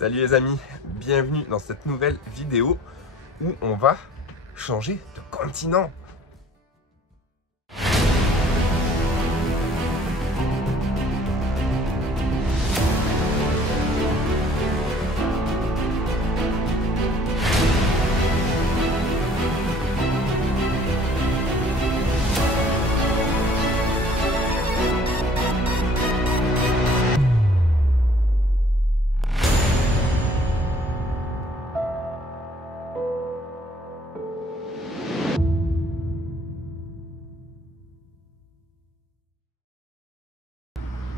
Salut les amis, bienvenue dans cette nouvelle vidéo où on va changer de continent.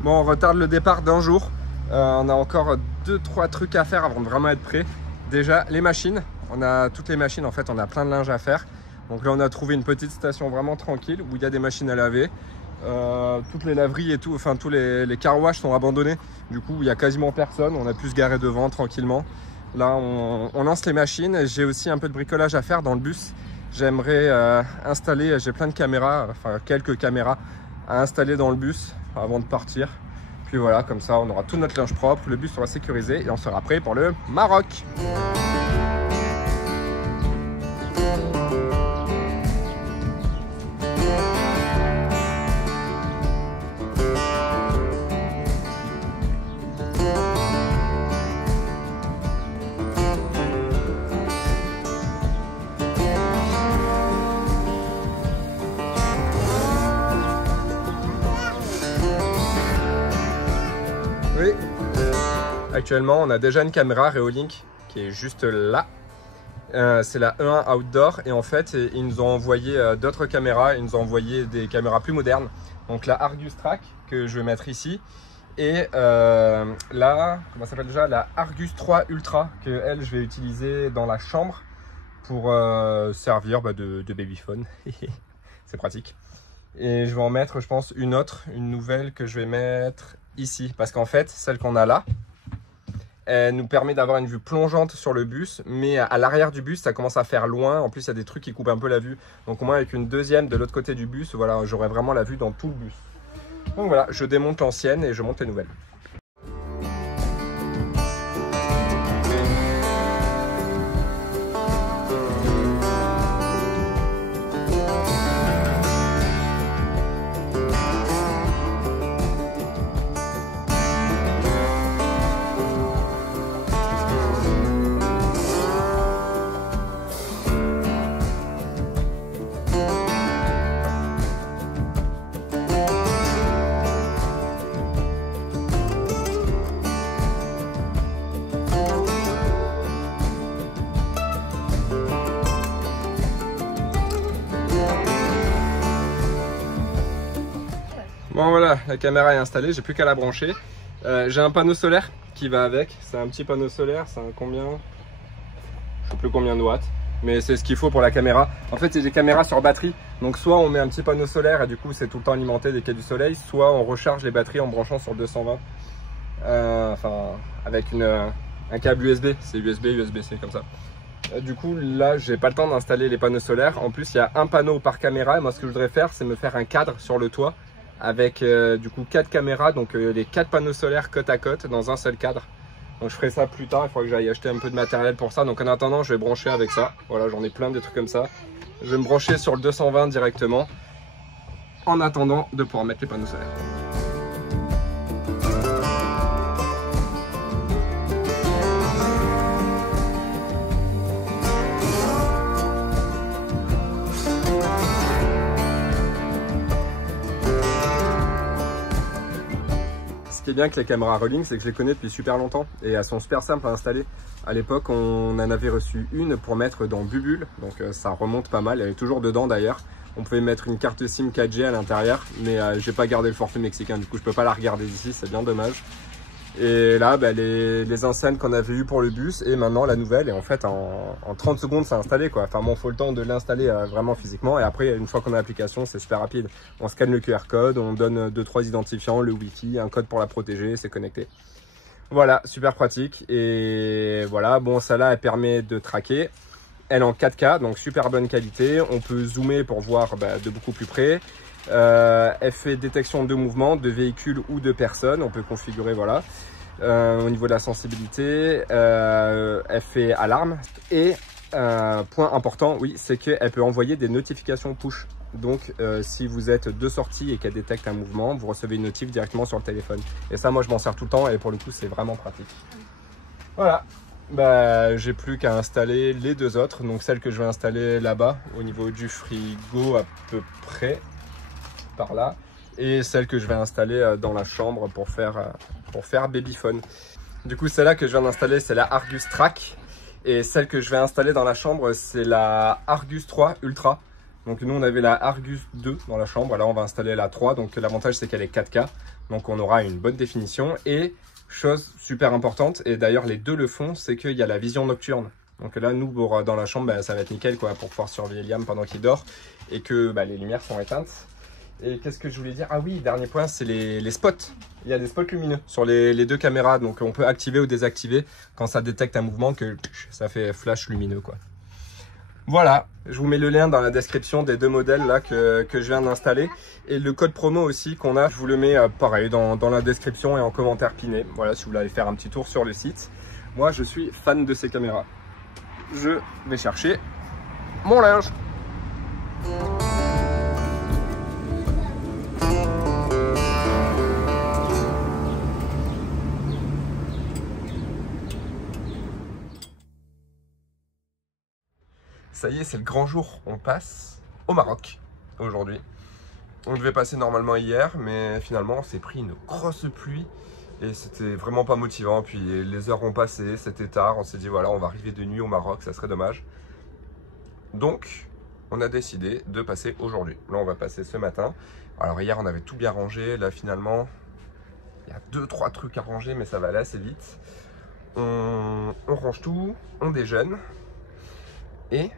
Bon, on retarde le départ d'un jour. On a encore 2-3 trucs à faire avant de vraiment être prêt. Déjà, les machines. On a toutes les machines, en fait, on a plein de linge à faire. Donc là, on a trouvé une petite station vraiment tranquille où il y a des machines à laver. Toutes les laveries et tout, enfin tous les car wash sont abandonnés. Du coup, il n'y a quasiment personne. On a pu se garer devant tranquillement. Là, on lance les machines. J'ai aussi un peu de bricolage à faire dans le bus. J'aimerais installer, j'ai plein de caméras, enfin quelques caméras à installer dans le bus avant de partir. Puis voilà, comme ça on aura tout notre linge propre, le bus sera sécurisé et on sera prêt pour le Maroc. Oui. Actuellement, on a déjà une caméra Reolink qui est juste là. C'est la E1 Outdoor et en fait, ils nous ont envoyé d'autres caméras. Ils nous ont envoyé des caméras plus modernes. Donc la Argus Track que je vais mettre ici et la, comment ça s'appelle déjà, la Argus 3 Ultra que elle, je vais utiliser dans la chambre pour servir de babyphone. C'est pratique. Et je vais en mettre, je pense, une nouvelle que je vais mettre ici. Parce qu'en fait, celle qu'on a là, elle nous permet d'avoir une vue plongeante sur le bus. Mais à l'arrière du bus, ça commence à faire loin. En plus, il y a des trucs qui coupent un peu la vue. Donc au moins, avec une deuxième de l'autre côté du bus, voilà, j'aurai vraiment la vue dans tout le bus. Donc voilà, je démonte l'ancienne et je monte les nouvelles. Bon voilà, la caméra est installée, j'ai plus qu'à la brancher. J'ai un panneau solaire qui va avec, c'est un petit panneau solaire, c'est un combien? Je sais plus combien de watts, mais c'est ce qu'il faut pour la caméra. En fait, c'est des caméras sur batterie, donc soit on met un petit panneau solaire et du coup c'est tout le temps alimenté dès qu'il y a du soleil, soit on recharge les batteries en branchant sur 220, enfin avec un câble USB, c'est USB-C comme ça. Du coup là j'ai pas le temps d'installer les panneaux solaires, en plus il y a un panneau par caméra et moi ce que je voudrais faire c'est me faire un cadre sur le toit avec du coup 4 caméras, donc les 4 panneaux solaires côte à côte dans un seul cadre. Donc je ferai ça plus tard, il faudra que j'aille acheter un peu de matériel pour ça. Donc en attendant je vais brancher avec ça, voilà, j'en ai plein de trucs comme ça. Je vais me brancher sur le 220 directement en attendant de pouvoir mettre les panneaux solaires. Ce qui est bien avec les caméras Reolink, c'est que je les connais depuis super longtemps et elles sont super simples à installer. À l'époque, on en avait reçu une pour mettre dans Bubule, donc ça remonte pas mal, elle est toujours dedans d'ailleurs. On pouvait mettre une carte SIM 4G à l'intérieur, mais j'ai pas gardé le forfait mexicain, du coup je peux pas la regarder d'ici, c'est bien dommage. Et là, les enceintes qu'on avait eues pour le bus et maintenant la nouvelle, et en fait en 30 secondes c'est installé quoi. Enfin bon, faut le temps de l'installer vraiment physiquement et après une fois qu'on a l'application c'est super rapide. On scanne le QR code, on donne 2-3 identifiants, le Wi-Fi, un code pour la protéger, c'est connecté. Voilà, super pratique et voilà, bon ça là elle permet de traquer. Elle en 4K, donc super bonne qualité, on peut zoomer pour voir de beaucoup plus près. Elle fait détection de mouvement, de véhicules ou de personnes, on peut configurer, voilà. au niveau de la sensibilité, elle fait alarme et point important, oui, c'est qu'elle peut envoyer des notifications push. Donc si vous êtes de sortie et qu'elle détecte un mouvement, vous recevez une notif directement sur le téléphone. Et ça, moi je m'en sers tout le temps et pour le coup c'est vraiment pratique. Voilà, bah, j'ai plus qu'à installer les deux autres. Donc celle que je vais installer là-bas au niveau du frigo à peu près par là. Et celle que je vais installer dans la chambre pour faire babyphone. Du coup celle-là que je viens d'installer c'est la Argus Track. Et celle que je vais installer dans la chambre c'est la Argus 3 Ultra. Donc nous on avait la Argus 2 dans la chambre, là on va installer la 3, donc l'avantage c'est qu'elle est 4K, donc on aura une bonne définition. Et chose super importante, et d'ailleurs les deux le font, c'est qu'il y a la vision nocturne. Donc là nous dans la chambre ça va être nickel quoi, pour pouvoir surveiller Liam pendant qu'il dort et que les lumières sont éteintes. Et qu'est-ce que je voulais dire? Ah oui, dernier point, c'est les spots. Il y a des spots lumineux sur les deux caméras, donc on peut activer ou désactiver quand ça détecte un mouvement, que ça fait flash lumineux quoi. Voilà, je vous mets le lien dans la description des deux modèles là que je viens d'installer. Et le code promo aussi qu'on a, je vous le mets pareil dans la description et en commentaire piné. Voilà, si vous voulez aller faire un petit tour sur le site. Moi, je suis fan de ces caméras. Je vais chercher mon linge. Ça y est, c'est le grand jour. On passe au Maroc aujourd'hui. On devait passer normalement hier, mais finalement on s'est pris une grosse pluie et c'était vraiment pas motivant. Puis les heures ont passé, c'était tard, on s'est dit voilà, on va arriver de nuit au Maroc, ça serait dommage. Donc on a décidé de passer aujourd'hui. Là on va passer ce matin. Alors hier on avait tout bien rangé, là finalement il y a 2-3 trucs à ranger, mais ça va aller assez vite. On range tout, on déjeune et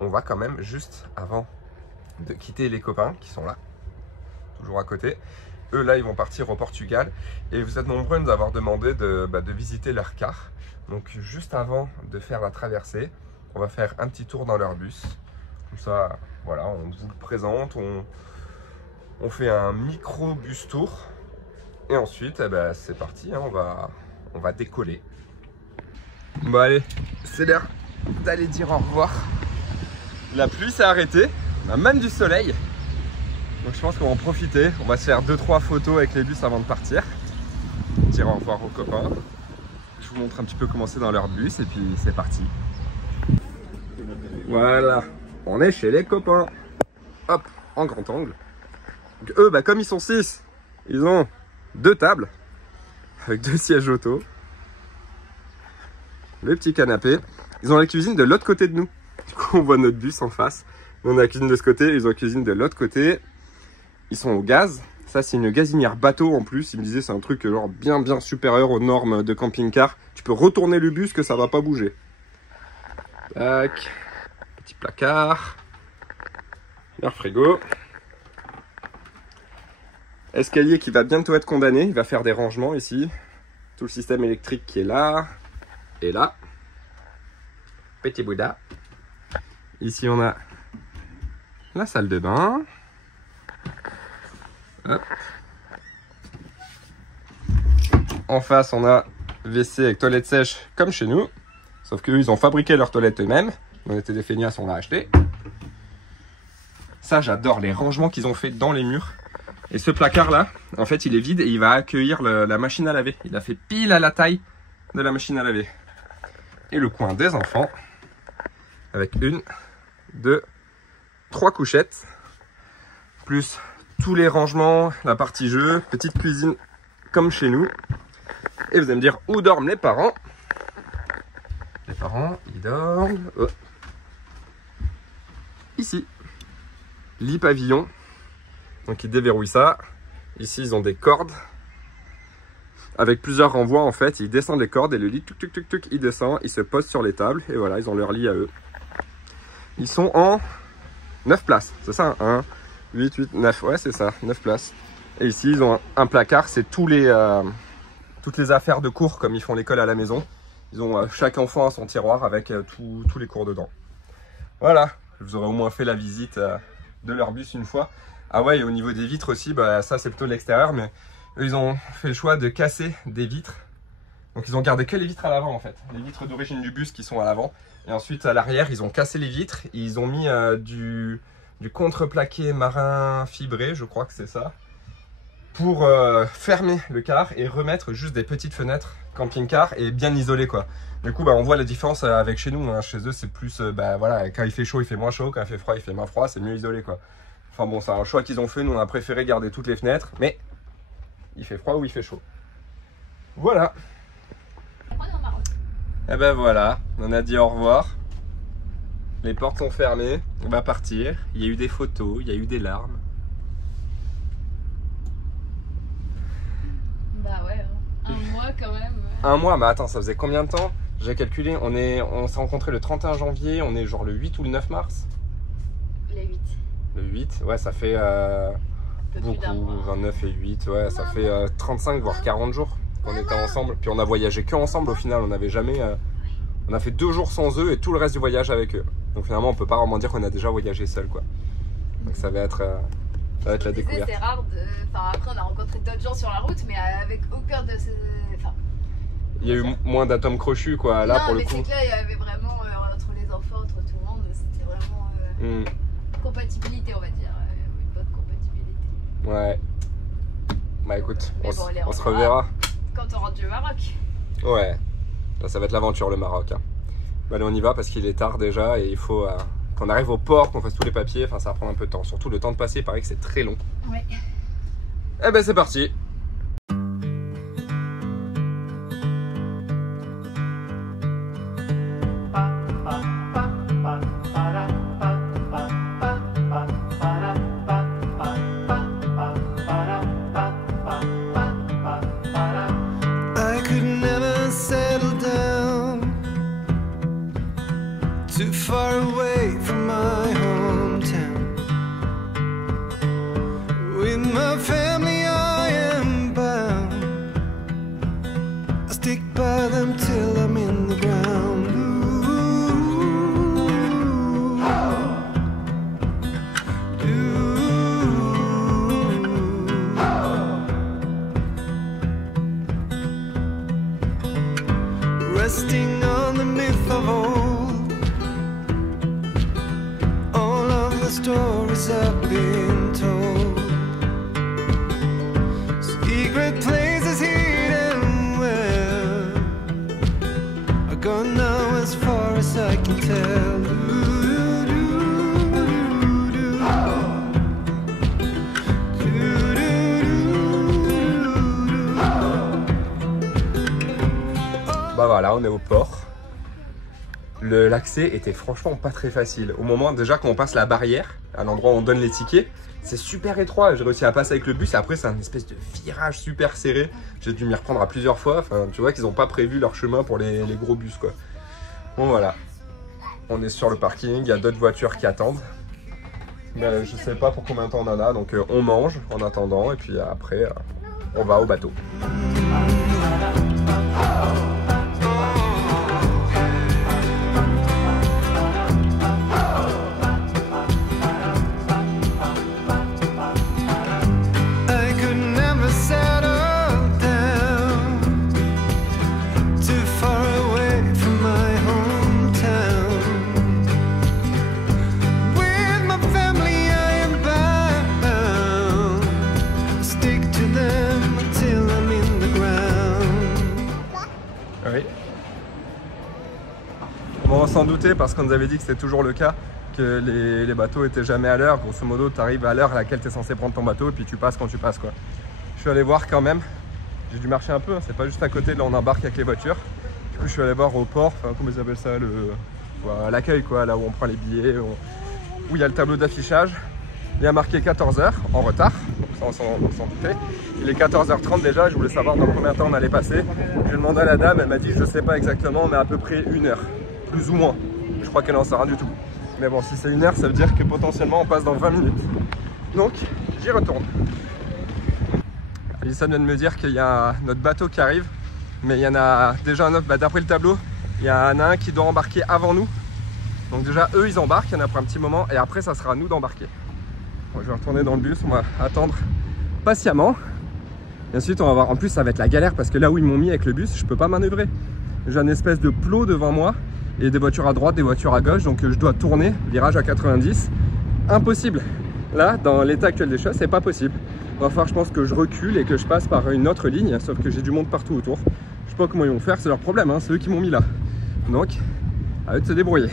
on va quand même, juste avant de quitter les copains qui sont là, toujours à côté, eux là ils vont partir au Portugal et vous êtes nombreux à nous avoir demandé de visiter leur car. Donc juste avant de faire la traversée, on va faire un petit tour dans leur bus. Comme ça, voilà, on vous le présente, on fait un micro bus tour et ensuite c'est parti, hein, on va décoller. Bon allez, c'est l'heure d'aller dire au revoir. La pluie s'est arrêtée, on a même du soleil. Donc je pense qu'on va en profiter. On va se faire 2-3 photos avec les bus avant de partir. Dire au revoir aux copains. Je vous montre un petit peu comment c'est dans leur bus et puis c'est parti. Voilà, on est chez les copains. Hop, en grand angle. Donc eux, comme ils sont 6, ils ont 2 tables avec 2 sièges auto. Le petit canapé. Ils ont la cuisine de l'autre côté de nous. Du coup, on voit notre bus en face. Nous, on a la cuisine de ce côté, ils ont la cuisine de l'autre côté. Ils sont au gaz. Ça, c'est une gazinière bateau en plus. Ils me disaient c'est un truc genre bien supérieur aux normes de camping-car. Tu peux retourner le bus que ça va pas bouger. Tac. Petit placard. Leur frigo. Escalier qui va bientôt être condamné. Il va faire des rangements ici. Tout le système électrique qui est là. Et là. Petit Bouddha. Ici, on a la salle de bain. Hop. En face, on a WC avec toilette sèche comme chez nous. Sauf qu'eux, ils ont fabriqué leur toilette eux-mêmes. On était des feignasses, on l'a acheté. Ça, j'adore les rangements qu'ils ont fait dans les murs. Et ce placard-là, en fait, il est vide et il va accueillir la machine à laver. Il a fait pile à la taille de la machine à laver. Et le coin des enfants, avec 1, 2, 3 couchettes, plus tous les rangements, la partie jeu, petite cuisine comme chez nous. Et vous allez me dire où dorment les parents. Les parents, ils dorment ici. Lit pavillon. Donc ils déverrouillent ça. Ici, ils ont des cordes avec plusieurs renvois en fait. Ils descendent les cordes et le lit, il descend, il se pose sur les tables et voilà, ils ont leur lit à eux. Ils sont en 9 places, c'est ça, 1, 8, 9, ouais c'est ça, 9 places. Et ici ils ont un placard, c'est toutes les affaires de cours comme ils font l'école à la maison. Ils ont chaque enfant à son tiroir avec tous les cours dedans. Voilà, je vous aurais au moins fait la visite de leur bus une fois. Ah ouais, et au niveau des vitres aussi, ça c'est plutôt l'extérieur, mais eux, ils ont fait le choix de casser des vitres Donc ils ont gardé que les vitres à l'avant en fait. Les vitres d'origine du bus qui sont à l'avant. Et ensuite à l'arrière, ils ont cassé les vitres. Ils ont mis du contreplaqué marin fibré, je crois que c'est ça. Pour fermer le car et remettre juste des petites fenêtres camping-car et bien isolées quoi. Du coup on voit la différence avec chez nous, hein. Chez eux c'est plus, voilà, quand il fait chaud il fait moins chaud, quand il fait froid il fait moins froid, c'est mieux isolé quoi. Enfin bon, c'est un choix qu'ils ont fait, nous on a préféré garder toutes les fenêtres, mais il fait froid ou il fait chaud. Voilà. Et ben voilà, on a dit au revoir. Les portes sont fermées, on va partir. Il y a eu des photos, il y a eu des larmes. Bah ouais, un mois quand même. Un mois, mais attends, ça faisait combien de temps? J'ai calculé, on s'est rencontrés le 31 janvier, on est genre le 8 ou le 9 mars? Le 8. Le 8, ouais, ça fait beaucoup, 29 et 8, ouais, ça fait 35 voire 40 jours qu'on était ensemble. Puis on a voyagé que ensemble au final, on n'avait jamais... on a fait 2 jours sans eux et tout le reste du voyage avec eux. Donc finalement, on peut pas vraiment dire qu'on a déjà voyagé seul quoi. Donc ça va être la découverte. C'est rare de... Enfin après on a rencontré d'autres gens sur la route, mais avec aucun de ces... Enfin... Il y a eu moins d'atomes crochus quoi, là non, pour le coup. Non mais c'est que là il y avait vraiment, entre les enfants, entre tout le monde, c'était vraiment compatibilité on va dire, une bonne compatibilité. Ouais. Bah écoute, bon, on se reverra. Quand on rentre du Maroc. Ouais, là ça va être l'aventure le Maroc. Hein. Bah allez on y va parce qu'il est tard déjà et il faut qu'on arrive au port, qu'on fasse tous les papiers, enfin ça va prendre un peu de temps. Surtout le temps de passer, il paraît que c'est très long. Ouais. Eh ben c'est parti. Resting on the myth of old, all of the stories have been told. Secret places hidden well are gone now as far as I can tell. Bah voilà, on est au port. L'accès était franchement pas très facile. Au moment déjà qu'on passe la barrière, à l'endroit où on donne les tickets, c'est super étroit. J'ai réussi à passer avec le bus et après c'est un espèce de virage super serré. J'ai dû m'y reprendre à plusieurs fois. Enfin, tu vois qu'ils n'ont pas prévu leur chemin pour les gros bus quoi. Bon voilà, on est sur le parking, il y a d'autres voitures qui attendent. Mais je sais pas pour combien de temps on en a, donc on mange en attendant et puis après on va au bateau. Oui. Bon, on s'en doutait parce qu'on nous avait dit que c'était toujours le cas, que les bateaux étaient jamais à l'heure. Grosso modo, tu arrives à l'heure à laquelle tu es censé prendre ton bateau et puis tu passes quand tu passes quoi. Je suis allé voir quand même, j'ai dû marcher un peu, c'est pas juste à côté, là on embarque avec les voitures. Du coup je suis allé voir au port, enfin comment ils appellent ça, l'accueil quoi, là où on prend les billets, où il y a le tableau d'affichage. Il y a marqué 14h en retard, donc ça on s'en doutait. Il est 14h30 déjà, je voulais savoir dans combien de temps on allait passer. J'ai demandé à la dame, elle m'a dit je sais pas exactement, mais à peu près 1 heure, plus ou moins. Je crois qu'elle n'en sait rien du tout. Mais bon, si c'est 1 heure, ça veut dire que potentiellement on passe dans 20 minutes. Donc j'y retourne. Alissa vient de me dire qu'il y a notre bateau qui arrive, mais il y en a déjà un autre, d'après le tableau, il y en a un qui doit embarquer avant nous. Donc déjà eux ils embarquent, il y en a pour un petit moment, et après ça sera à nous d'embarquer. Bon, je vais retourner dans le bus, on va attendre patiemment. Et ensuite on va voir, en plus ça va être la galère parce que là où ils m'ont mis avec le bus, je peux pas manœuvrer. J'ai un espèce de plot devant moi et des voitures à droite, des voitures à gauche, donc je dois tourner, virage à 90. Impossible. Là, dans l'état actuel des choses, c'est pas possible. Il va falloir, je pense, que je recule et que je passe par une autre ligne, sauf que j'ai du monde partout autour. Je sais pas comment ils vont faire, c'est leur problème, hein, c'est eux qui m'ont mis là. Donc, à eux de se débrouiller.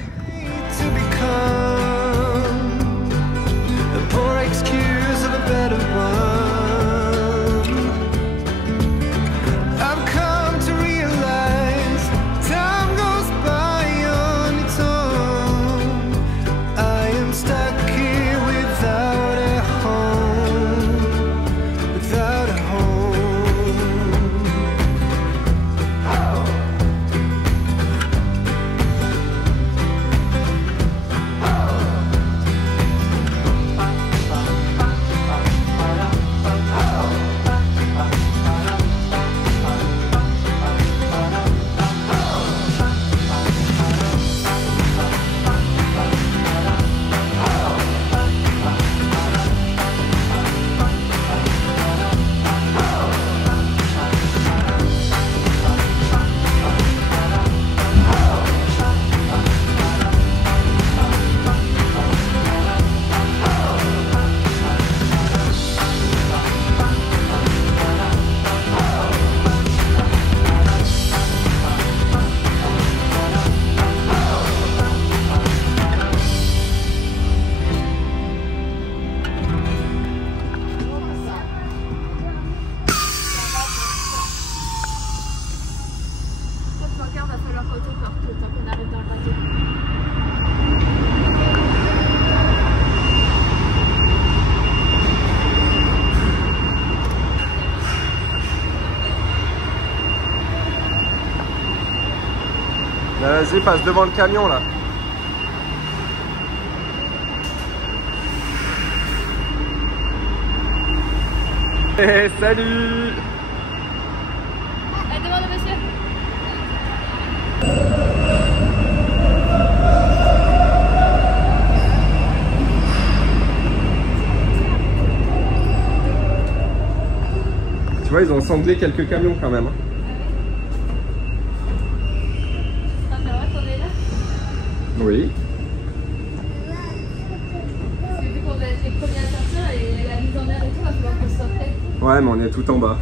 Vas-y, passe devant le camion là. Hey, salut! Demande au monsieur. Tu vois, ils ont sanglé quelques camions quand même. Oui. Parce que vu qu'on va être les premiers à sortir et la mise en air et tout, il va falloir qu'on sorte. Ouais, mais on est tout en bas.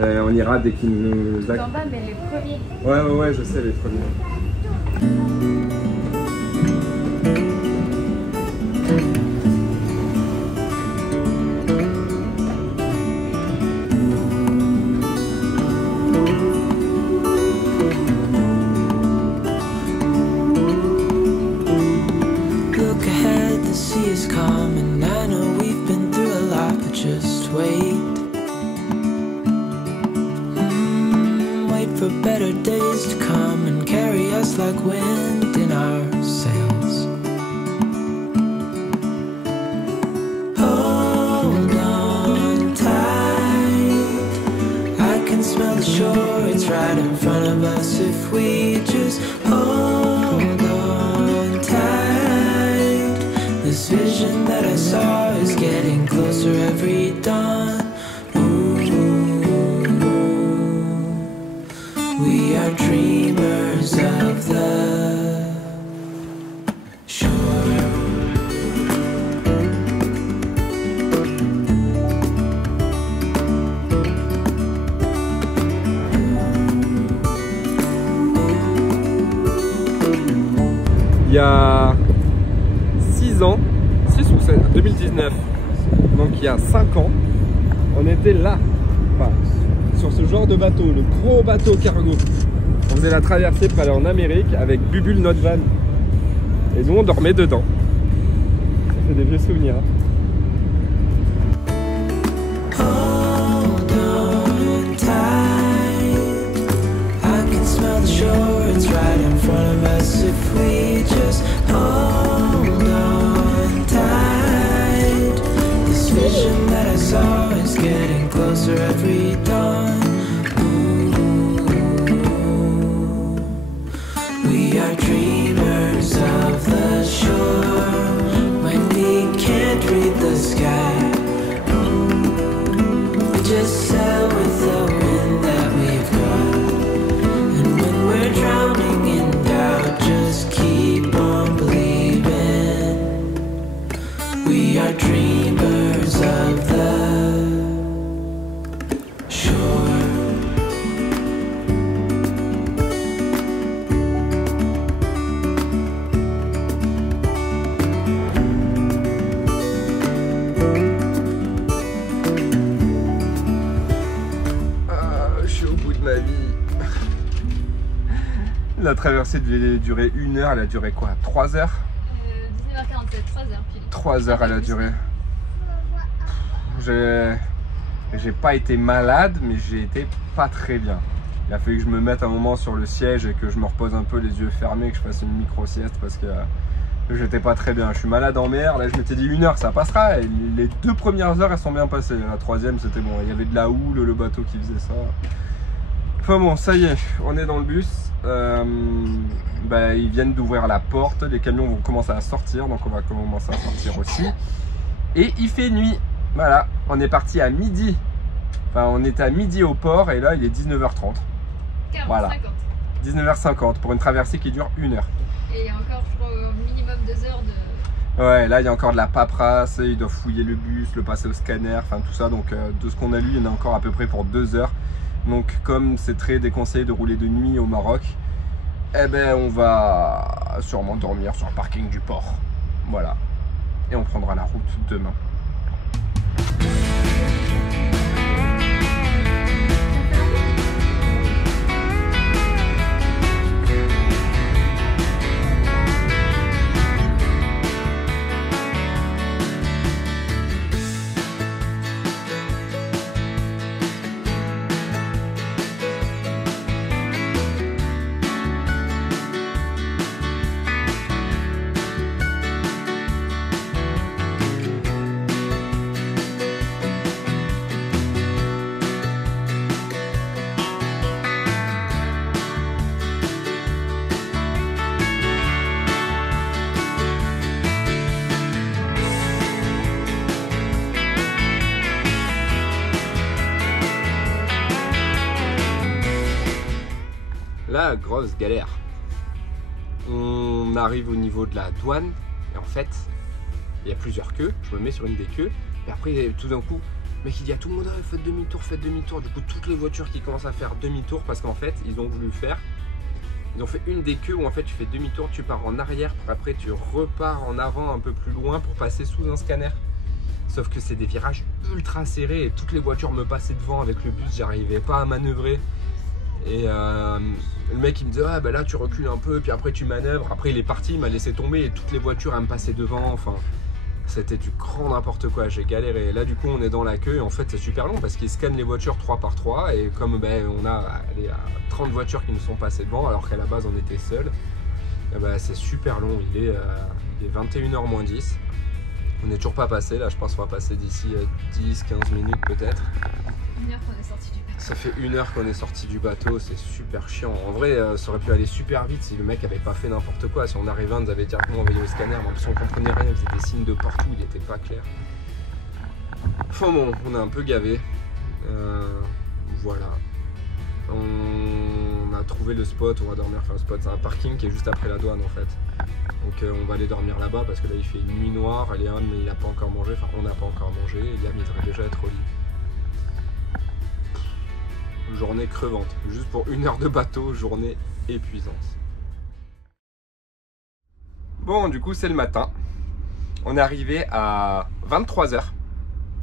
On ira dès qu'ils nous... Tout en bas, mais les premiers. Ouais, je sais, les premiers. For better days to come and carry us like wind in our sails. Hold on tight, I can smell the shore, it's right in front of us if we just hold on tight. This vision that I saw is getting closer every dawn. We are dreamers of the shore. Il y a 6 ans, 6 ou 7, 2019, donc il y a 5 ans, on était là. Enfin, sur ce genre de bateau, le gros bateau cargo. On faisait la traversée pour aller en Amérique avec Bubule, notre van. Et nous on dormait dedans. Ça fait des vieux souvenirs. Hold on tight, I can smell the shore, it's right in front of us if we just hold on tight. This vision that I saw is getting closer every dawn. We are dreamers of the shore when we can't read the sky. We just sail with La traversée devait durer 1 heure, elle a duré quoi? 3 heures? 19h47, 3 heures pile. 3 heures elle a duré. J'ai pas été malade, mais j'ai été pas très bien. Il a fallu que je me mette un moment sur le siège et que je me repose un peu les yeux fermés, que je fasse une micro-sieste parce que j'étais pas très bien. Je suis malade en mer, là je m'étais dit 1 heure ça passera. Et les 2 premières heures elles sont bien passées. La 3e c'était bon, il y avait de la houle, le bateau qui faisait ça. Enfin bon, ça y est, on est dans le bus. Ils viennent d'ouvrir la porte, les camions vont commencer à sortir, donc on va commencer à sortir aussi. Et il fait nuit, voilà, on est parti à midi. Enfin, on était à midi au port et là il est 19h30. 40, voilà. 50. 19h50 pour une traversée qui dure 1 heure. Et il y a encore, je crois, au minimum 2 heures de... Ouais, là il y a encore de la paperasse, ils doivent fouiller le bus, le passer au scanner, enfin tout ça. Donc de ce qu'on a lu, il y en a encore à peu près pour 2 heures. Donc comme c'est très déconseillé de rouler de nuit au Maroc, eh ben on va sûrement dormir sur le parking du port. Voilà. Et on prendra la route demain. Là, grosse galère. On arrive au niveau de la douane et en fait, il y a plusieurs queues. Je me mets sur une des queues et après, tout d'un coup, le mec il dit à tout le monde ah, faites demi-tour, faites demi-tour. Du coup, toutes les voitures qui commencent à faire demi-tour parce qu'en fait, ils ont fait une des queues où en fait tu fais demi-tour, tu pars en arrière, pour après tu repars en avant un peu plus loin pour passer sous un scanner. Sauf que c'est des virages ultra serrés et toutes les voitures me passaient devant avec le bus, j'arrivais pas à manœuvrer. Et le mec il me dit ah bah là tu recules un peu puis après tu manœuvres. Après il est parti, il m'a laissé tomber et toutes les voitures elles me passaient devant. Enfin c'était du grand n'importe quoi, j'ai galéré. Et là du coup on est dans la queue et en fait c'est super long parce qu'ils scannent les voitures 3 par 3. Et comme on a 30 voitures qui nous sont passées devant alors qu'à la base on était seuls, c'est super long. Il est 21h moins 10. On n'est toujours pas passé, là je pense qu'on va passer d'ici 10-15 minutes peut-être. 1 heure qu'on est sorti du bateau. Ça fait 1 heure qu'on est sorti du bateau, c'est super chiant. En vrai, ça aurait pu aller super vite si le mec avait pas fait n'importe quoi. Si on arrivait, on nous avait directement envoyé au scanner, mais en plus on comprenait rien, il faisait des signes de partout, il était pas clair. Enfin bon, on a un peu gavé. Voilà. On a trouvé le spot, on va dormir, enfin le spot, c'est un parking qui est juste après la douane en fait. Donc on va aller dormir là-bas parce que là il fait une nuit noire, Léon mais il n'a pas encore mangé, enfin on n'a pas encore mangé, et Liam il devrait déjà être au lit. Journée crevante, juste pour 1 heure de bateau, journée épuisante. Bon du coup c'est le matin, on est arrivé à 23h.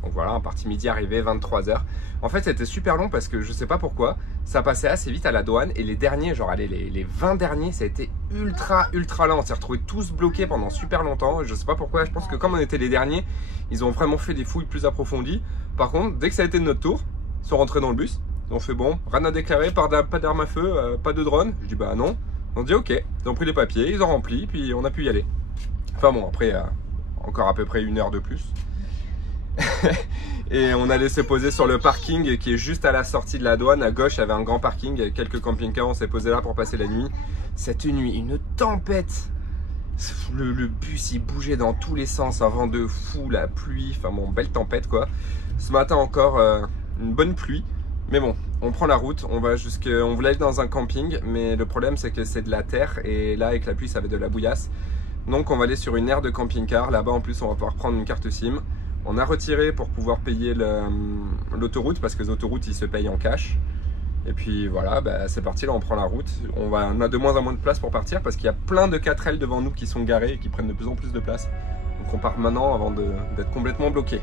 Donc voilà, un parti midi arrivé 23h. En fait c'était super long parce que je sais pas pourquoi, ça passait assez vite à la douane et les derniers, genre les 20 derniers, ça a été ultra lent. On s'est retrouvés tous bloqués pendant super longtemps. Je sais pas pourquoi, je pense que comme on était les derniers, ils ont vraiment fait des fouilles plus approfondies. Par contre, dès que ça a été de notre tour, ils sont rentrés dans le bus. Ils ont fait bon, rien à déclarer, pas d'armes à feu, pas de drone. Je dis bah non. On dit ok, ils ont pris les papiers, ils ont rempli, puis on a pu y aller. Enfin bon, après encore à peu près 1 heure de plus. Et on allait se poser sur le parking qui est juste à la sortie de la douane. À gauche, il y avait un grand parking avec quelques camping-cars. On s'est posé là pour passer la nuit. Cette nuit, une tempête. Le bus, il bougeait dans tous les sens. Un vent de fou, la pluie. Enfin bon, belle tempête quoi. Ce matin encore, une bonne pluie. Mais bon, on prend la route. On voulait aller dans un camping. Mais le problème, c'est que c'est de la terre. Et là, avec la pluie, ça va être de la bouillasse. Donc, on va aller sur une aire de camping-car. Là-bas, en plus, on va pouvoir prendre une carte SIM. On a retiré pour pouvoir payer l'autoroute parce que les autoroutes ils se payent en cash. Et puis voilà, c'est parti, là on prend la route. On a de moins en moins de place pour partir parce qu'il y a plein de 4L devant nous qui sont garés et qui prennent de plus en plus de place. Donc on part maintenant avant d'être complètement bloqué.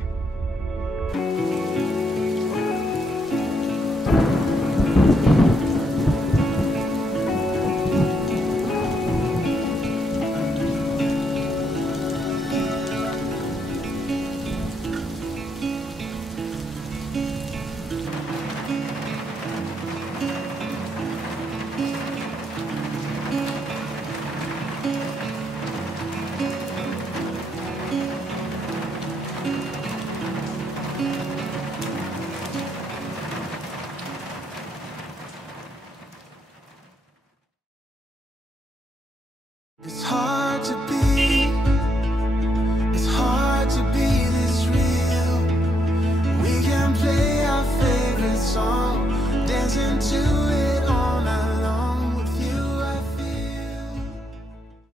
It's hard.